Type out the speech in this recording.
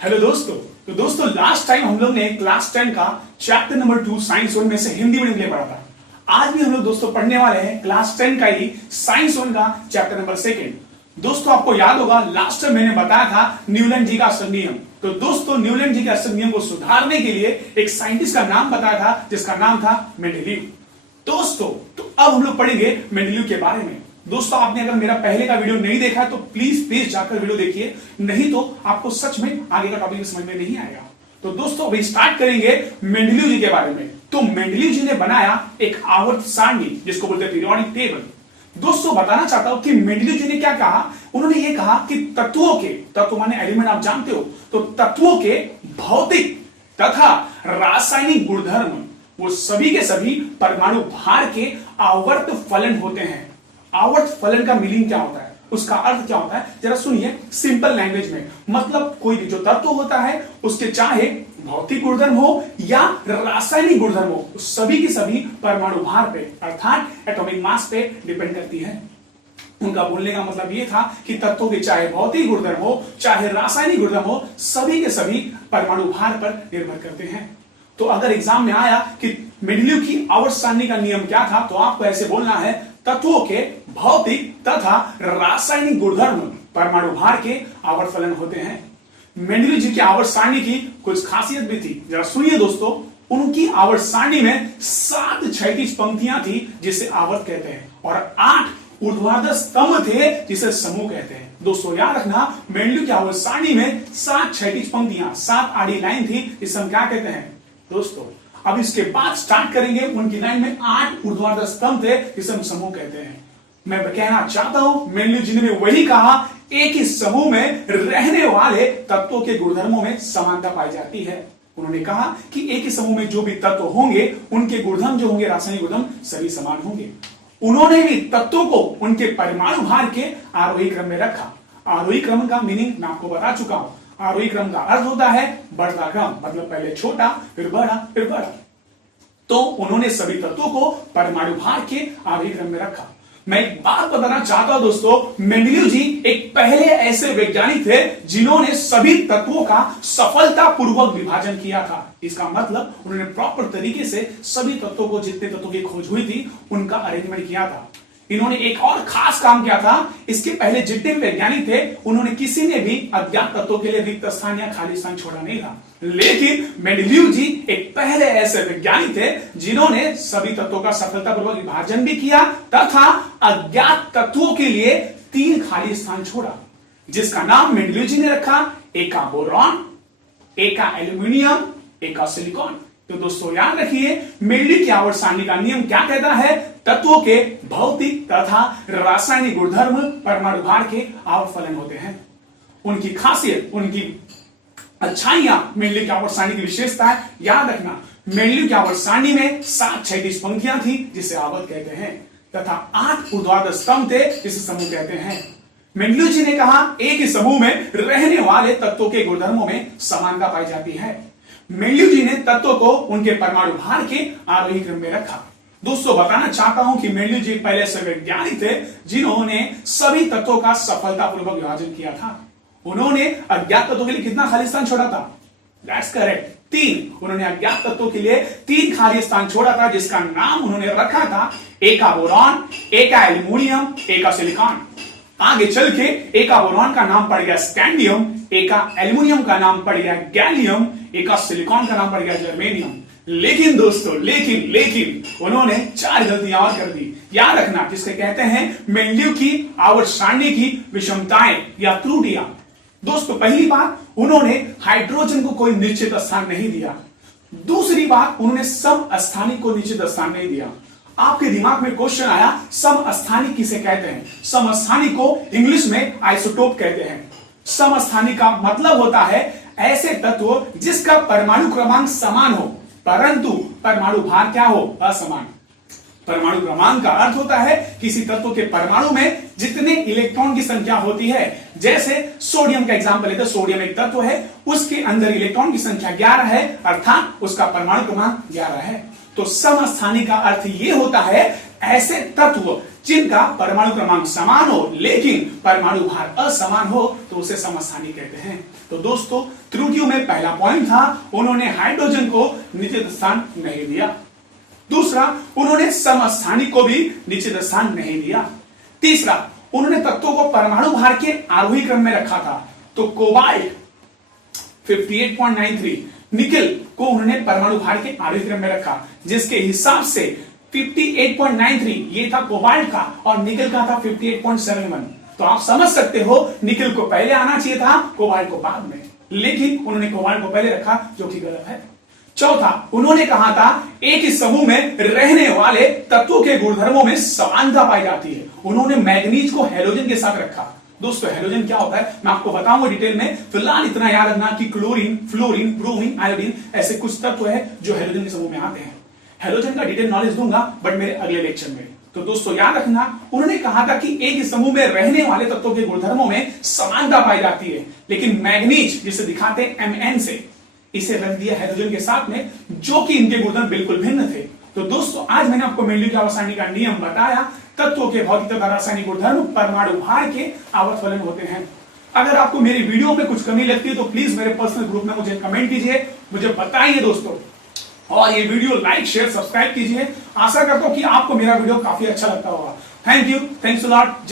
Hello दोस्तों। तो दोस्तों लास्ट टाइम हम लोग ने क्लास 10 का चैप्टर नंबर 2 साइंस 1 में से हिंदी मीडियम के लिए पढ़ा था। आज भी हम लोग दोस्तों पढ़ने वाले हैं क्लास 10 का ही साइंस 1 का चैप्टर नंबर 2। दोस्तों आपको याद होगा लास्ट टाइम मैंने बताया था न्यूलन जी का अष्टक नियम। तो दोस्तों न्यूलन जी के अष्टक नियम को सुधारने के लिए एक साइंटिस्ट का नाम बताया था जिसका नाम था मेंडेलीव। दोस्तों तो अब हम लोग पढ़ेंगे मेंडेलीव के बारे में। दोस्तों आपने अगर मेरा पहले का वीडियो नहीं देखा तो प्लीज जाकर वीडियो देखिए, नहीं तो आपको सच में आगे का टॉपिक समझ में नहीं आएगा। तो दोस्तों अभी स्टार्ट करेंगे मेंडेलीव जी के बारे में। तो मेंडेलीव जी ने बनाया एक आवर्त सारणी जिसको बोलते हैं पीरियोडिक टेबल। दोस्तों बताना चाहता हूं कि मेंडेलीव जी ने क्या कहा। उन्होंने ये कहा कि तत्व माने एलिमेंट आप जानते हो, तो तत्वों के भौतिक तथा रासायनिक गुणधर्म वो सभी के सभी परमाणु भार के आवर्त फलन होते हैं। आवर्त फलन का मीनिंग क्या होता है, उसका अर्थ क्या होता है, जरा सुनिए सिंपल लैंग्वेज में। मतलब कोई भी जो तत्व होता है उसके चाहे भौतिक गुणधर्म हो या रासायनिक गुणधर्म हो, सभी की सभी परमाणु भार पे अर्थात एटॉमिक मास पे डिपेंड करती है। उनका बोलने का मतलब यह था कि तत्वों के चाहे भौतिक गुणधर्म हो चाहे रासायनिक गुणधर्म हो, सभी के सभी परमाणु भार पर निर्भर करते हैं। तो अगर एग्जाम में आया कि मेंडेलीव की आवर्त सारणी का नियम क्या था, तो आपको ऐसे बोलना है तत्वों के भौतिक तथा रासायनिक गुणधर्म परमाणु भार के आवर्त फलन होते हैं। मेंडेलीव जी की आवर्त सारणी की कुछ खासियत भी थी, जरा सुनिए दोस्तों। उनकी आवर्त सारणी में 7 क्षैतिज पंक्तियां थी जिसे आवर्त कहते हैं, और 8 ऊर्ध्वाधर स्तंभ थे जिसे समूह कहते हैं। दोस्तों याद रखना मेंडेलीव की आवर्त सारणी में 7 क्षैतिज पंक्तियां, 7 आड़ी लाइन थी जिसे हम क्या कहते हैं दोस्तों। अब इसके बाद स्टार्ट करेंगे उनकी लाइन में 8 ऊर्ध्वाधर स्तंभ थे जिसे हम समूह कहते हैं। मैं कहना चाहता हूं मेंडेलीव जी ने वही कहा, एक ही समूह में रहने वाले तत्वों के गुणधर्मों में समानता पाई जाती है। उन्होंने कहा कि एक ही समूह में जो भी तत्व होंगे उनके गुणधर्म जो होंगे रासायनिक गुणधर्म सभी समान होंगे। उन्होंने भी तत्वों को उनके परमाणु भार के आरोही क्रम में रखा। आरोही क्रम का मीनिंग मैं आपको बता चुका हूं। आरोही क्रम का अर्थ होता है बढ़ता क्रम, मतलब पहले छोटा फिर बड़ा फिर बड़ा। तो उन्होंने सभी तत्वों को परमाणु भार के आरोही क्रम में रखा। मैं एक बात बताना चाहता हूं दोस्तों, मेंडेलीव जी एक पहले ऐसे वैज्ञानिक थे जिन्होंने सभी तत्वों का सफलतापूर्वक विभाजन किया था। इसका मतलब उन्होंने प्रॉपर तरीके से सभी तत्वों को, जितने तत्वों की खोज हुई थी, उनका अरेंजमेंट किया था। इन्होंने एक और खास काम किया था। इसके पहले जितने वैज्ञानिक थे उन्होंने किसी ने भी अज्ञात तत्वों के लिए रिक्त स्थान या खाली स्थान छोड़ा नहीं था। लेकिन मेंडेलीव जी एक पहले ऐसे वैज्ञानिक थे जिन्होंने सभी तत्वों का सफलतापूर्वक विभाजन भी किया तथा अज्ञात तत्वों के लिए 3 खाली स्थान छोड़ा, जिसका नाम मेंडेलीव जी ने रखा, एक का बोरॉन, एक का एल्यूमिनियम, एक का सिलिकॉन। तो दोस्तों याद रखिए मेंडेलीव की आवर्त सारणी का नियम क्या कहता है, तत्वों के भौतिक तथा रासायनिक गुणधर्म परमाणु भार के आवर्त फलन होते हैं। उनकी खासियत, उनकी अच्छाइयां, मेंडेलीव की आवर्त सारणी की विशेषता है। याद रखना मेंडेलीव की आवर्त सारणी में 7 क्षैतिज पंक्तियां थी जिसे आवर्त कहते हैं, तथा 8 ऊर्ध्वाधर स्तंभ थे जिसे समूह कहते हैं। मेंडेलीव जी ने कहा एक ही समूह में रहने वाले तत्वों के गुणधर्मों में समानता पाई जाती है। मेंडेलीव जी ने तत्वों को उनके परमाणु भार के आरोही क्रम में रखा। दोस्तों बताना चाहता हूं कि मेंडेलीव जी पहले ऐसे वैज्ञानिक थे जिन्होंने सभी तत्वों का सफलतापूर्वक विभाजन किया था। उन्होंने अज्ञात तत्वों के लिए कितना खाली स्थान छोड़ा था? That's correct, 3। उन्होंने अज्ञात तत्वों के लिए 3 खाली स्थान छोड़ा था, जिसका नाम उन्होंने रखा था, एक का बोरॉन, एक का एल्यूमिनियम, एक का सिलिकॉन। आगे चल के एक का बोरॉन का नाम पड़ गया स्कैंडियम, एक का एल्यूमिनियम का नाम पड़ गया गैलियम, एक का सिलिकॉन का नाम पड़ गया जर्मेनियम। लेकिन दोस्तों लेकिन उन्होंने 4 गलतियां और कर दी। याद रखना, जिसके कहते हैं मेंडेलीव की आवर्त सारणी की विषमताएं या त्रुटियां। दोस्तों पहली बात, उन्होंने हाइड्रोजन को कोई निश्चित स्थान नहीं दिया। दूसरी बात, उन्होंने समस्थानिक को निश्चित स्थान नहीं दिया। आपके दिमाग में क्वेश्चन आया समस्थानिक किसे कहते हैं? समस्थानिक को इंग्लिश में आइसोटोप कहते हैं। समस्थानिक का मतलब होता है ऐसे तत्व जिसका परमाणु क्रमांक समान हो परंतु परमाणु भार क्या हो? असमान। परमाणु क्रमांक का अर्थ होता है किसी तत्व के परमाणु में जितने इलेक्ट्रॉन की संख्या होती है। जैसे सोडियम का एग्जांपल लेते हैं, सोडियम एक तत्व है, उसके अंदर इलेक्ट्रॉन की संख्या 11 है, अर्थात उसका परमाणु क्रमांक 11 है। तो समस्थानिक का अर्थ यह होता है ऐसे तत्व जिनका परमाणु क्रमांक समान हो लेकिन परमाणु भार असमान हो तो उसे समस्थानिक कहते हैं। तो दोस्तों त्रुटियों में पहला पॉइंट था, उन्होंने हाइड्रोजन को निश्चित स्थान नहीं दिया। दूसरा, उन्होंने समस्थानिक को भी निश्चित स्थान नहीं दिया। तीसरा, उन्होंने तत्वों को परमाणु भार के आरोही क्रम में रखा था। तो कोबाल्ट 58.93, निकेल को उन्होंने परमाणु भार के आरोही क्रम में रखा, जिसके हिसाब से 58.93 ये था कोबाल्ट का और निकेल का था 58.71। तो आप समझ सकते हो निकेल को पहले आना चाहिए था, कोबाल्ट को बाद में, लेकिन उन्होंने कोबाल्ट को पहले रखा, जो कि गलत है। चौथा, उन्होंने कहा था एक ही समूह में रहने वाले तत्वों के गुणधर्मों में समानता पाई जाती है। उन्होंने मैग्नीज को हैलोजन के साथ रखा। दोस्तों हैलोजन क्या होता है मैं आपको बताऊंगा डिटेल में, फिलहाल इतना याद रखना कि क्लोरीन, फ्लोरीन, ब्रोमीन, आयोडीन ऐसे कुछ तत्व है जो हैलोजन के समूह में आते हैं। हैलोजन का डिटेल नॉलेज दूंगा बट मेरे अगले लेक्चर में। तो दोस्तों याद रखना, उन्होंने कहा था कि एक ही समूह में रहने वाले तत्वों के गुणधर्मों में समानता पाई जाती है, लेकिन मैग्नीज जिसे दिखाते हैं Mn से, इसे रख दिया हाइड्रोजन के साथ में, जो कि इनके गुणधर्म बिल्कुल भिन्न थे। तो दोस्तों आज मैंने आपको मेंडलीव के आवर्त का नियम बताया, तत्वों के भौतिक तथा रासायनिक गुणधर्म परमाणु भार के आवर्त फलन होते हैं। अगर आपको मेरी वीडियो में कुछ कमी लगती है तो प्लीज मेरे पर्सनल ग्रुप में मुझे कमेंट कीजिए, मुझे बताइए दोस्तों, और ये वीडियो लाइक शेयर सब्सक्राइब कीजिए। आशा करता हूं कि आपको मेरा वीडियो काफी अच्छा लगता होगा। Thank you, thanks a lot.